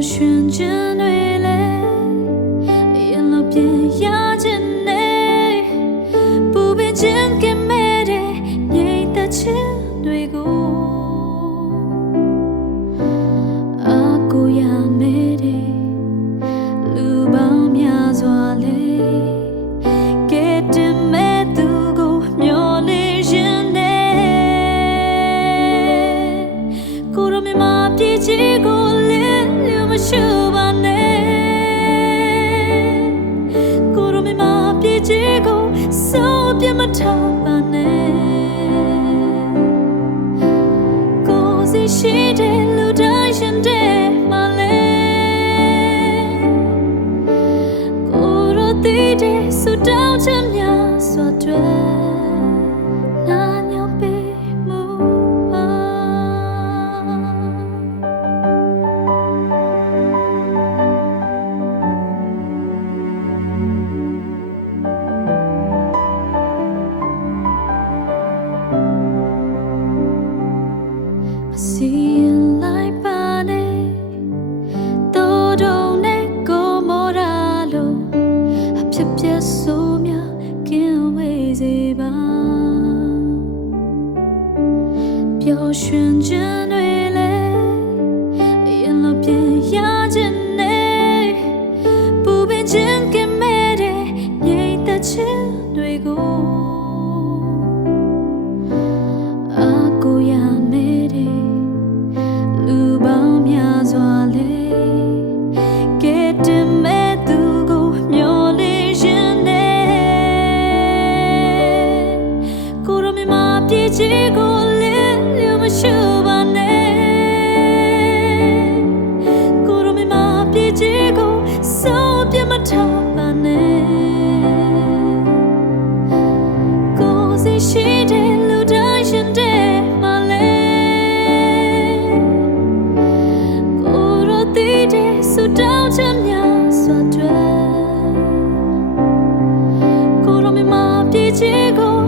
旋转对垒，沿路边压着。 ဒီချီကိုလည်းလူမရှိပါနဲ့ကိုရမမပြည့်ချီကိုစောပြမထားပါနဲ့ကိုစီရှိတဲ့လူတိုင်းရှင်တဲ့မလဲကိုရတည်တဲ့ဆူတောင်းချမ်းများစွာတွေ့ ပြတ်ဆိုးများကင်းဝေးစေပါပျော်ရွှင်ခြင်း 结果。